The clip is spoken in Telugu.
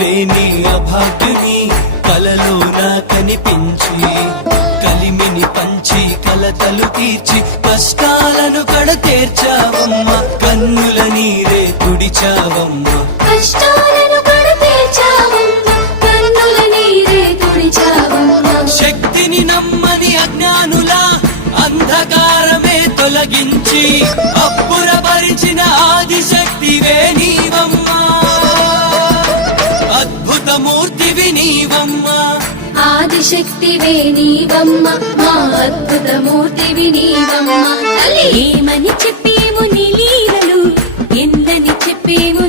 లేని అభాగ్యుని కలలోన కనిపించి కలిమిని పంచి కలతలు తీర్చి కష్టాలను కడతీర్చావమ్మ కన్నుల నీరే తుడిచావమ్మ కష్టాలను కడతీర్చావమ్మ కన్నుల నీరే తుడిచావమ్మ శక్తిని నమ్మని అజ్ఞానుల అంధకారమే తొలగించి అబ్బురపరిచిన ఆదిశక్తివే నీవమ్మా అద్భుతమూర్తివి నీవమ్మా ఆదిశక్తివే నీవమ్మ మా అద్భుతమూర్తివి నీవమ్మ తల్లి ఏమని చెప్పేము నీ లీలలు ఎన్నని చెప్పేము